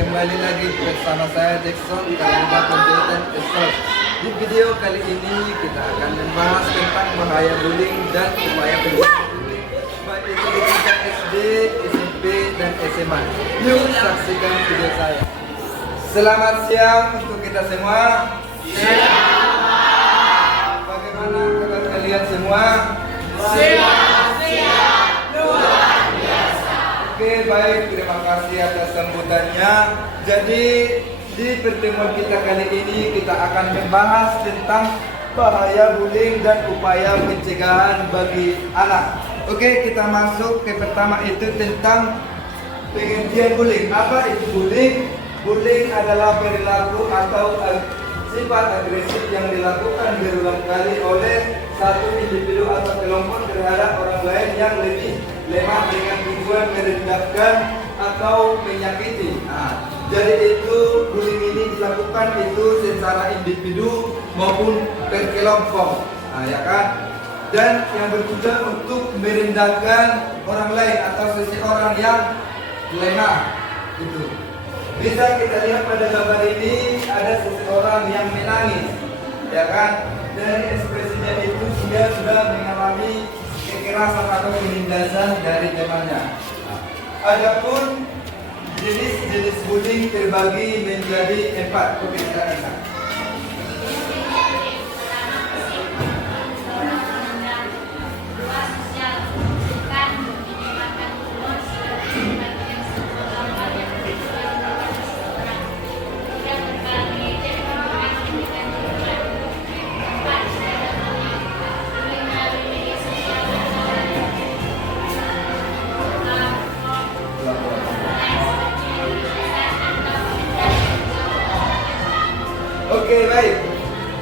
kembali lagi bersama saya Jackson Kalimba Content Expert. Di video kali ini kita akan membahas tentang bahaya bullying dan upaya pencegahan bullying, baik itu di tingkat SD, SMP, dan SMA. Yuk saksikan video saya. Selamat siang untuk kita semua. Siang. Bagaimana kabar kalian semua? Oke, baik, terima kasih atas sambutannya. Jadi di pertemuan kita kali ini kita akan membahas tentang bahaya bullying dan upaya pencegahan bagi anak. Oke, kita masuk ke pertama itu tentang pengertian bullying. Apa itu bullying? Bullying adalah perilaku atau sifat agresif yang dilakukan berulang kali oleh satu individu atau kelompok terhadap orang lain yang lebih lemah dengan tujuan merendahkan atau menyakiti. Jadi itu bullying ini dilakukan itu secara individu maupun berkelompok, ya kan? Dan yang bertujuan untuk merendahkan orang lain atau seseorang yang lemah. Itu. Bisa kita lihat pada gambar ini ada seseorang yang menangis, ya kan? Dari ekspresinya itu dia sudah mengalami kekerasan atau penindasan dari temannya. Adapun jenis-jenis bullying terbagi menjadi 4. Oke, kita lihat. Oke, baik.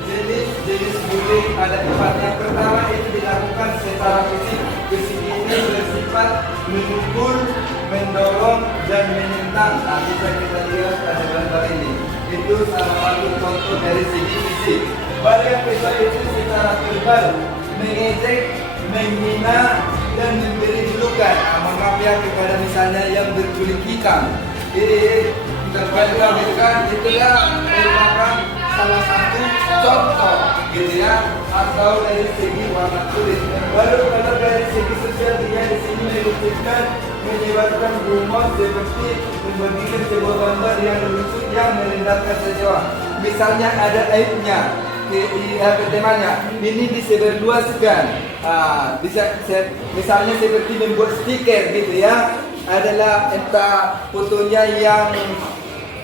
Jenis bullying ada 4. Yang pertama itu dilakukan secara fisik. Fisik ini bersifat memukul, mendorong, dan menentang. Bisa kita lihat pada gambar ini. Itu salah satu contoh dari segi fisik. Baru yang kedua itu secara verbal, mengejek, menghina, dan memberi julukan. Maaf ya kepada misalnya yang berkulit hitam. Terbalikkan itulah merupakan salah satu contoh gitu ya, atau dari segi warna kulit. Baru kalau dari segi sosial dia di sini menyebutkan menyebarkan rumor seperti membagikan sebuah gambar yang lucu yang merendahkan seseorang. Misalnya ada aibnya di temannya, ini disebarluaskan. Bisa misalnya seperti membuat stiker gitu ya, adalah entah fotonya yang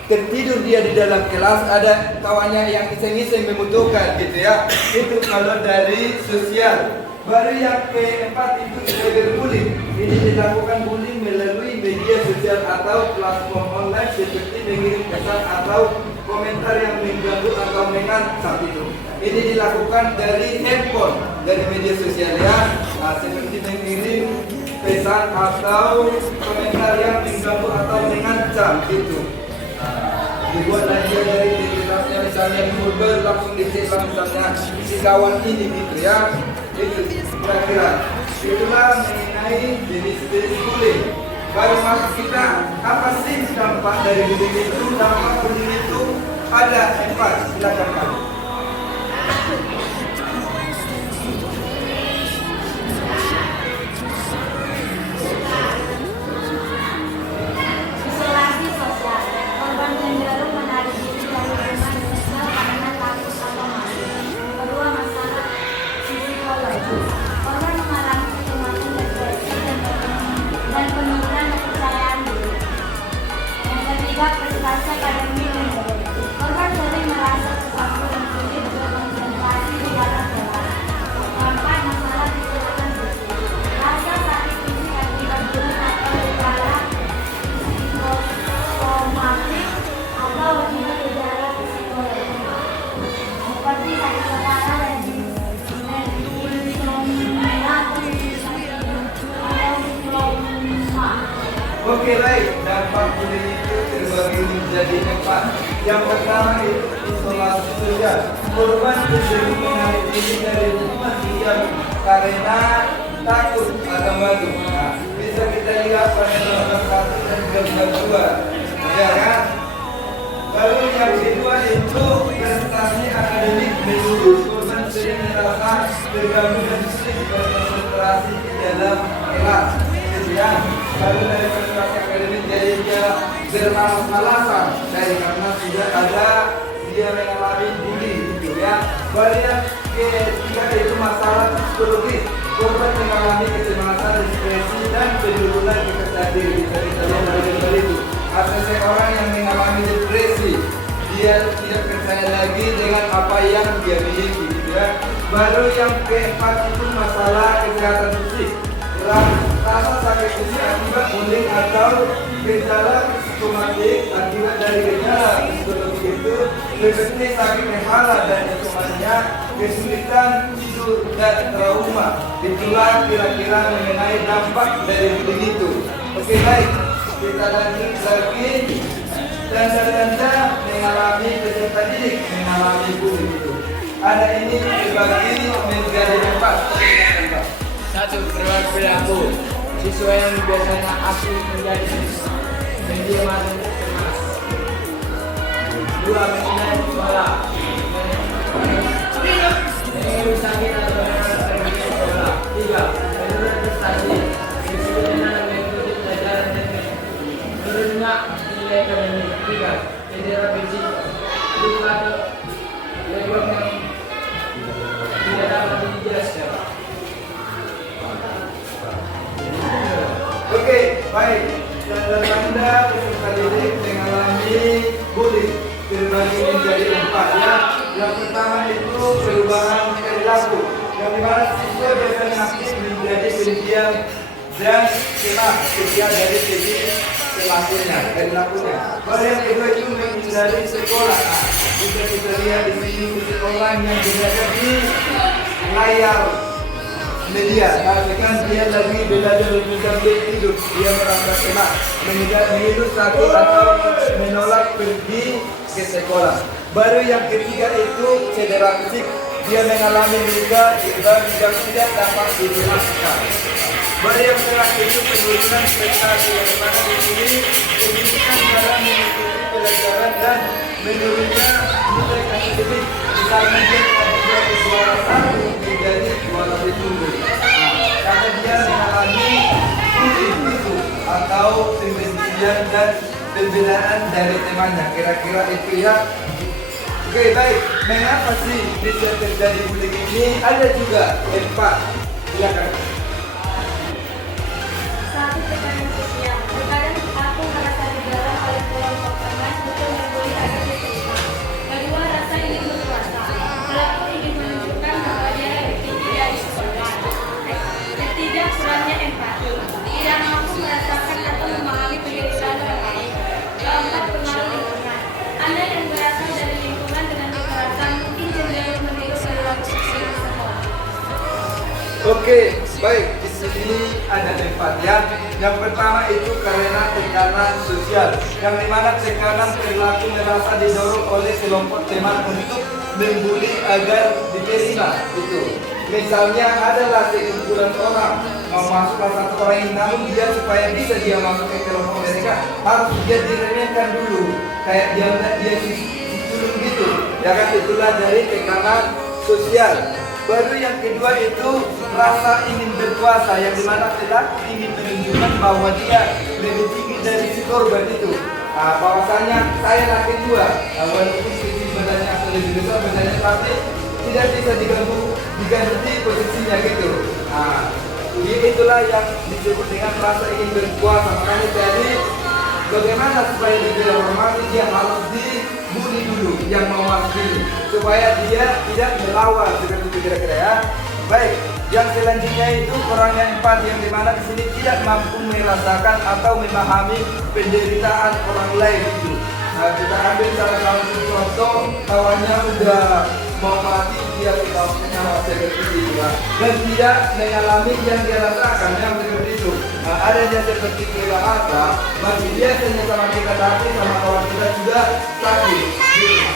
tertidur dia di dalam kelas, ada kawannya yang iseng-iseng membutuhkan gitu ya. Itu kalau dari sosial. Baru yang keempat itu cyberbullying. Ini dilakukan bullying melalui media sosial atau platform online seperti mengirim pesan atau komentar yang mengganggu atau mengancam itu. Ini dilakukan dari handphone, dari media sosial ya, seperti mengirim pesan atau komentar yang mengganggu atau mengancam gitu. Dibuat lagi dari identitasnya, misalnya Google langsung dicek misalnya si kawan ini gitu ya. Itu kira-kira itulah mengenai jenis-jenis bullying. Baru masuk kita, apa sih dampak dari bullying itu? Dampak bullying itu ada 4. Silakan Pak. Prestasi akademik dan korban sering merasa tersakur dan sulit berkonsentrasi di dalam kelas. Keempat, masalah kesehatan fisik. Rasa sakit fisik akibat bullying atau gejala psikosomatik atau gejala psikologi seperti sakit kepala dan insomnia atau trauma. Oke, baik. Dampak bullying itu terbagi menjadi 4. Yang pertama itu isolasi sosial. Korban cenderung menarik diri dari lingkungan sosial karena takut atau malu. Bisa kita lihat pada gambar 1 dan gambar 2. Ya kan? Baru yang kedua itu prestasi akademik menurut korban sering merasa terganggu dan sulit berkonsentrasi di dalam kelas. Kemudian baru dari prestasi akademik jadi dia bermalas-malasan karena sudah ada dia mengalami bully gitu ya. Baru yang ketiga itu masalah psikologis. Korban mengalami kecemasan, depresi dan penurunan kepercayaan diri. Kita lihat dari itu. Ada seorang yang mengalami depresi, dia tidak percaya lagi dengan apa yang dia miliki, gitu ya. Baru yang keempat itu masalah kesehatan fisik. Rasa sakit fisik akibat bullying atau gejala psikosomatik akibat dari gejala psikologis itu seperti sakit kepala dan insomnia, kesulitan tidur dan trauma. Itulah kira-kira mengenai dampak dari bullying itu. Oke, baik. Kita lanjut lagi. Tanda-tanda mengalami peserta didik mengalami bullying itu. Ada ini dibagi menjadi 4. 1. Perubahan perilaku. Siswa yang biasanya aktif menjadi mendiam dan cemas. 2. Menghindari sekolah. Mengeluh sakit atau pergi ke sekolah. 3. Penurunan prestasi. Kesulitan mengikuti pelajaran teknik. Menurunnya nilai akademik. 3. Cedera fisik. 4. Lebam yang tidak dapat dijelaskan. Oke, baik. Tanda-tanda peserta didik mengalami bullying terbagi menjadi 4 ya. Yang pertama itu perubahan perilaku. Yang dimana siswa biasanya aktif menjadi pendiam dan cemas setiap dari segi perilakunya. Baru yang kedua itu menghindari sekolah. Bisa kita lihat di sini sekolah yang berada di layar media, kan dia lagi belajar dengan tidur, dia merasa cemas, menghindar sakit atau menolak pergi ke sekolah. Baru yang ketiga itu cedera fisik, dia mengalami luka dan tidak dapat dijelaskan. Baru yang terakhir itu penurunan prestasi yang mana di sini pendidikan dalam mengikuti pelajaran dan menurunnya nilai akademik. Misalnya dia tidak bersuara menjadi suara ditunggu. Karena dia mengalami bullying itu atau pembencian dan pembelaan dari temannya. Kira-kira itu ya. Oke, baik. Mengapa sih bisa terjadi bullying ini? Ada juga 4. Silakan. 1. Tekanan sosial. Terkadang aku merasa didorong oleh kelompok teman untuk membuli agar diterima. 2. Rasa ingin berkuasa. Pelaku ingin menunjukkan bahwa dia lebih tinggi dari seseorang. 3. Kurangnya empati. Tidak mampu merasakan atau memahami penderitaan orang lain. 4. Pengaruh lingkungan. Anda yang berasal dari lingkungan dengan kekerasan mungkin cenderung meniru perilaku seseorang. Oke, baik. Di sini ada 4 ya. Yang pertama itu karena tekanan sosial, yang dimana tekanan perilaku merasa didorong oleh kelompok teman untuk membuli agar diterima. Itu. Misalnya adalah sekumpulan orang mau masuk ke satu orang ini, namun dia supaya bisa dia masuk ke kelompok mereka harus dia diremehkan dulu, kayak dia dulu gitu. Ya kan, itulah dari tekanan sosial. Baru yang kedua itu rasa ingin berkuasa, yang dimana pelaku ingin menunjukkan bahwa dia lebih tinggi dari si korban itu. Bahwasanya saya laki dua, walaupun sisi badannya lebih besar badannya, tapi tidak bisa diganti posisinya gitu. Itulah yang disebut dengan rasa ingin berkuasa. Makanya tadi bagaimana supaya dia hormati, dia harus dibuli dulu yang mau masuk ini, supaya dia tidak melawan, seperti itu kira-kira ya. Baik, yang selanjutnya itu kurangnya empati, yang dimana di sini tidak mampu merasakan atau memahami penderitaan orang lain itu. Kita ambil salah satu contoh, kawannya udah mau mati, dia tidak menyawa seperti itu ya, dan tidak mengalami yang dia rasakan yang seperti itu. Adanya seperti kehilangan, bagi dia sama kita tapi sama kawan kita juga sakit.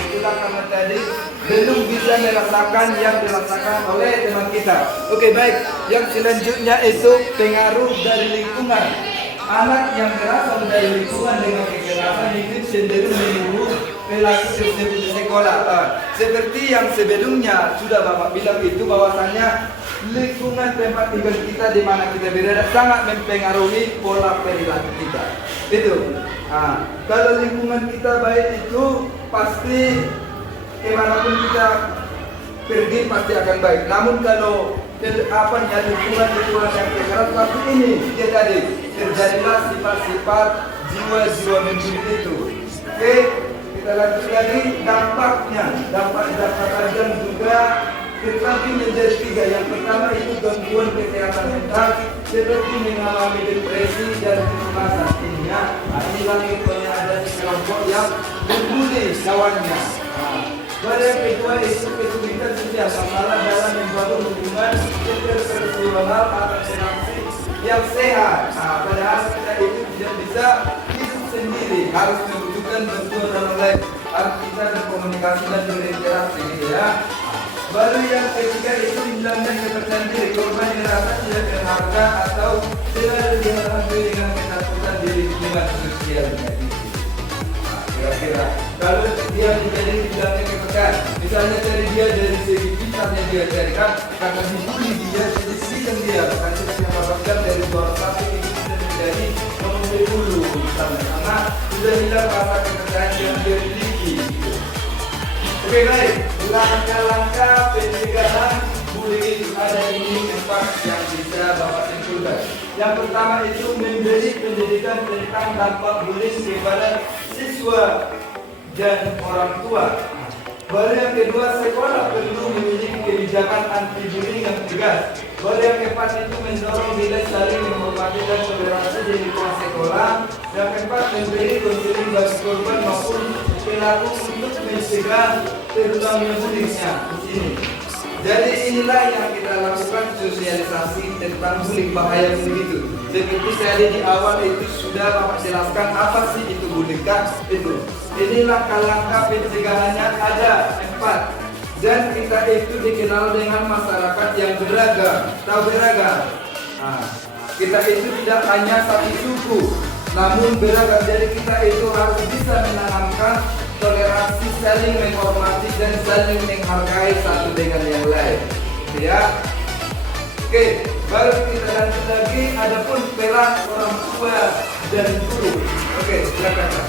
Itulah karena tadi belum bisa merasakan yang dirasakan oleh teman kita. Oke, baik. Yang selanjutnya itu pengaruh dari lingkungan. Anak yang berasal dari lingkungan dengan kekerasan itu cenderung meniru perilaku tersebut di sekolah. Seperti yang sebelumnya sudah Bapak bilang itu bahwasanya lingkungan tempat tinggal kita di mana kita berada sangat mempengaruhi pola perilaku kita. Itu. Kalau lingkungan kita baik itu pasti kemanapun kita pergi pasti akan baik. Namun kalau lingkungan yang keras pasti ini dia tadi terjadilah sifat-sifat jiwa-jiwa mencuri itu. Oke, kita lanjut lagi dampaknya. Dampak tajam juga terbagi menjadi 3. Yang pertama itu gangguan kesehatan mental seperti mengalami depresi dan kecemasan. Inilah contohnya ada di kelompok yang membuli kawannya. Baru yang kedua itu kesulitan sosial, masalah dalam membangun hubungan interpersonal atau interaksi yang sehat. Padahal kita itu tidak bisa hidup sendiri, harus membutuhkan bantuan orang lain, harus bisa berkomunikasi dan berinteraksi, gitu ya. Baru yang ketiga itu hilangnya kepercayaan diri, korban merasa tidak berharga atau tidak dihadapi dengan ketakutan di lingkungan sosial. Kira-kira kalau dia menjadi hilangnya kepercayaan, misalnya dari dia dari segi pintarnya dia carikan, karena dibully dia jadi sidang dia, karena kita mendapatkan dari suara sapi itu sudah menjadi nomor 10 misalnya, karena sudah hilang rasa kepercayaan yang dia miliki. Gitu. Oke, baik, langkah-langkah pencegahan bullying ada ini 4 yang bisa Bapak simpulkan. Yang pertama itu memberi pendidikan tentang dampak bullying kepada siswa dan orang tua. Baru yang kedua, sekolah perlu memiliki kebijakan anti bullying yang tegas. Baru yang keempat itu mendorong nilai saling menghormati dan toleransi di lingkungan sekolah. Yang keempat, memberi konseling bagi korban maupun pelaku untuk mencegah terulangnya bullyingnya di sini. Jadi inilah yang kita lakukan, sosialisasi tentang bullying, bahaya bullying itu. Seperti tadi di awal itu sudah Bapak jelaskan apa sih itu bullying kan? Itu. Ini langkah-langkah pencegahannya ada 4. Dan kita itu dikenal dengan masyarakat yang beragam, tahu beragam. Kita itu tidak hanya satu suku, namun beragam. Jadi kita itu harus bisa menanamkan toleransi, saling menghormati dan saling menghargai satu dengan yang lain. Ya. Oke, baru kita lanjut lagi. Adapun peran orang tua dan guru. Oke, silakan Pak.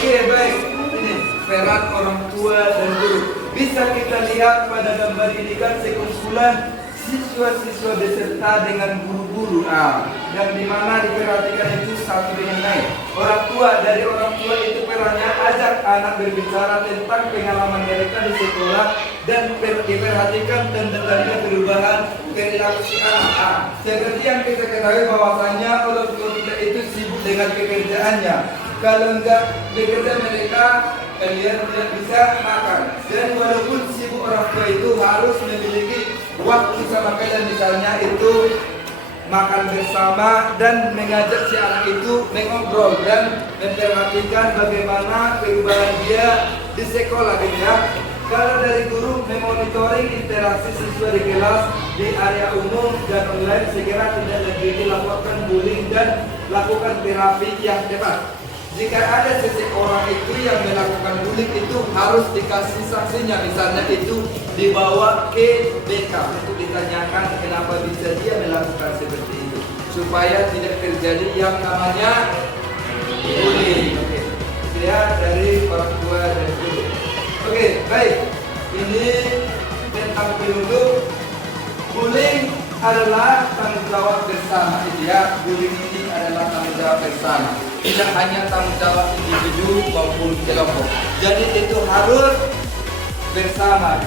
Oke, baik. Ini peran orang tua dan guru. Bisa kita lihat pada gambar ini kan sekumpulan siswa-siswa beserta dengan guru-guru. Yang dimana diperhatikan itu satu dengan lain. Orang tua, dari orang tua itu perannya ajak anak berbicara tentang pengalaman mereka di sekolah dan diperhatikan tanda-tanda perubahan perilaku si anak. Seperti yang kita ketahui bahwasanya orang tua kita itu sibuk dengan pekerjaannya. Kalau enggak bekerja mereka, kalian tidak bisa makan. Dan walaupun sibuk, orang tua itu harus memiliki waktu sama kalian, misalnya itu makan bersama dan mengajak si anak itu mengobrol dan memperhatikan bagaimana perubahan dia di sekolah, gitu ya. Kalau dari guru, memonitoring interaksi siswa di kelas, di area umum dan online, segera tidak lagi dilaporkan bullying dan lakukan terapi yang tepat. Jika ada seseorang itu yang melakukan bullying, itu harus dikasih sanksinya. Misalnya itu dibawa ke BK untuk ditanyakan kenapa bisa dia melakukan seperti itu, supaya tidak terjadi yang namanya bullying. Oke, ya, dari orang tua dan guru. Oke, baik. Ini tentang penutup. Bullying adalah tanggung jawab bersama, itu ya. Bullying ini adalah tanggung jawab bersama, tidak hanya tanggung jawab individu maupun kelompok. Jadi itu harus bersama.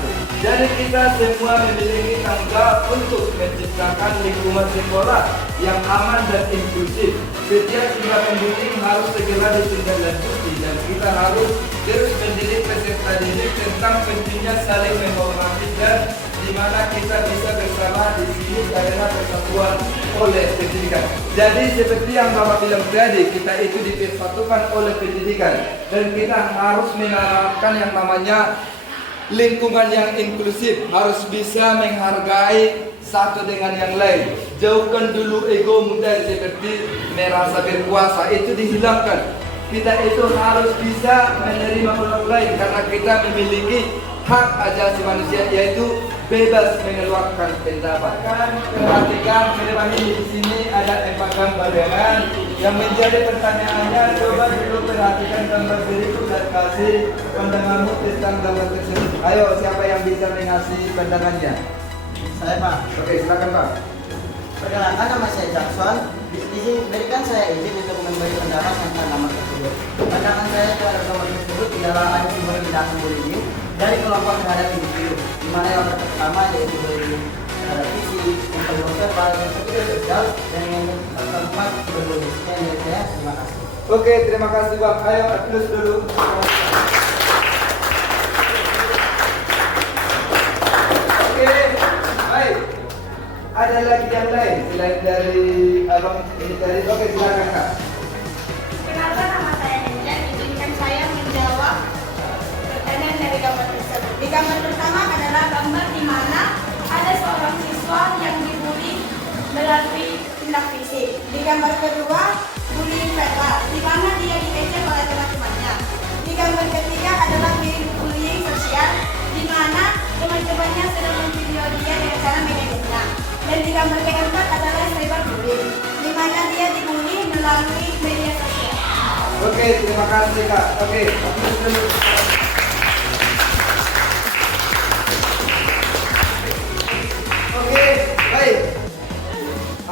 Jadi kita semua memiliki tanggung jawab untuk menciptakan lingkungan sekolah yang aman dan inklusif. Setiap tindakan bullying harus segera ditindaklanjuti dan kita harus terus mendidik peserta didik tentang pentingnya saling menghormati dan di mana kita bisa bersama di sini karena persatuan oleh pendidikan. Jadi seperti seperti yang Bapak bilang tadi, kita itu dipersatukan oleh pendidikan dan kita harus menerapkan yang namanya lingkungan yang inklusif, harus bisa menghargai satu dengan yang lain. Jauhkan dulu ego muda seperti merasa berkuasa, itu dihilangkan. Kita itu harus bisa menerima orang lain karena kita memiliki hak asasi manusia, yaitu bebas mengeluarkan pendapat. Perhatikan di sini ada 4 gambar yang menjadi pertanyaannya. Coba dulu perhatikan gambar berikut dan kasih pandanganmu tentang gambar tersebut. Ayo, siapa yang bisa mengasih pandangannya? Saya Pak. Oke, silakan Pak. Perkenalkan, nama saya Jackson. Berikan saya izin untuk memberi pendapat tentang gambar tersebut. Pandangan saya terhadap gambar tersebut tidaklah ada sumber tindakan bullying dari kelompok terhadap individu, di mana yang pertama yaitu bullying terhadap fisik, yang kedua verbal, yang ketiga sosial, dan yang keempat berbullying. Sekian dari saya, terima kasih. Oke, terima kasih Bang. Ayo applause dulu. Oke, baik. Ada lagi yang lain selain dari abang ini tadi? Oke, silakan Kak. Kenalkan, nama saya Ninja. Izinkan saya menjawab pertanyaan dari gambar tersebut. Di gambar pertama adalah gambar di mana ada seorang siswa yang dibully melalui tindak fisik. Di gambar kedua, bullying verbal, di mana dia diejek oleh teman-temannya. Di gambar ketiga adalah bullying sosial, di mana teman-temannya sedang memvideo dia dengan cara mengejeknya. Dan di gambar keempat adalah cyberbullying, di mana dia dibully melalui media sosial. Oke, terima kasih Kak. Oke, applause dulu. Oke, baik.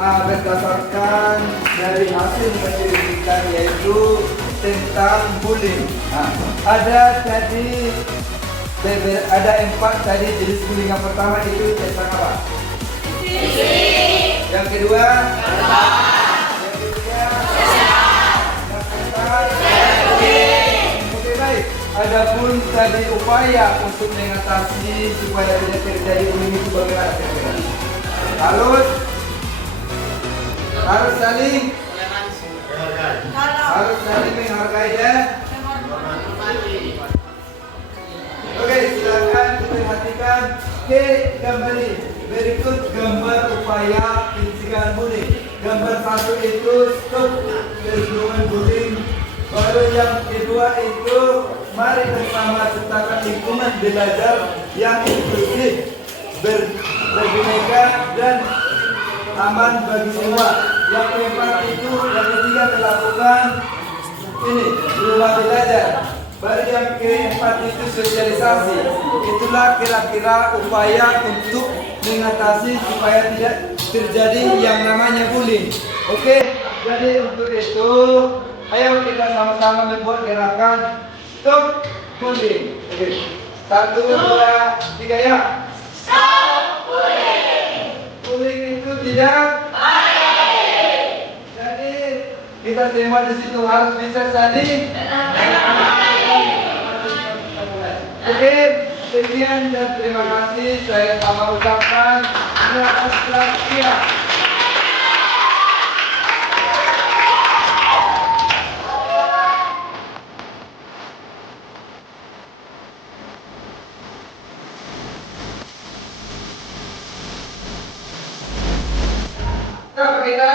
Berdasarkan dari hasil penyelidikan yaitu tentang bullying. Ada 4 tadi jenis bullying. Yang pertama itu tentang apa? Yang kedua? Yang ketiga? Yang keempat? Oke, baik. Adapun tadi upaya untuk mengatasi supaya tidak terjadi bullying itu bagaimana kira-kira? Harus saling menghargai dan oke, silakan diperhatikan ke gambar ini. Berikut gambar upaya pencegahan bullying. Gambar 1 itu stop perlindungan bullying. Baru yang kedua itu mari bersama ciptakan lingkungan belajar yang inklusif, berbineka dan aman bagi semua. Yang keempat itu, yang ketiga melakukan ini rumah belajar. Baru yang keempat itu sosialisasi. Itulah kira-kira upaya untuk mengatasi supaya tidak terjadi yang namanya bullying. Oke, jadi untuk itu ayo kita sama-sama membuat gerakan stop bullying. Oke, 1, 2, 3 ya. Stop bullying! Bullying itu tidak baik. Jadi kita semua di situ harus bisa saling. Oke, sekian dan terima kasih. Saya sama ucapkan atas perhatian. Kita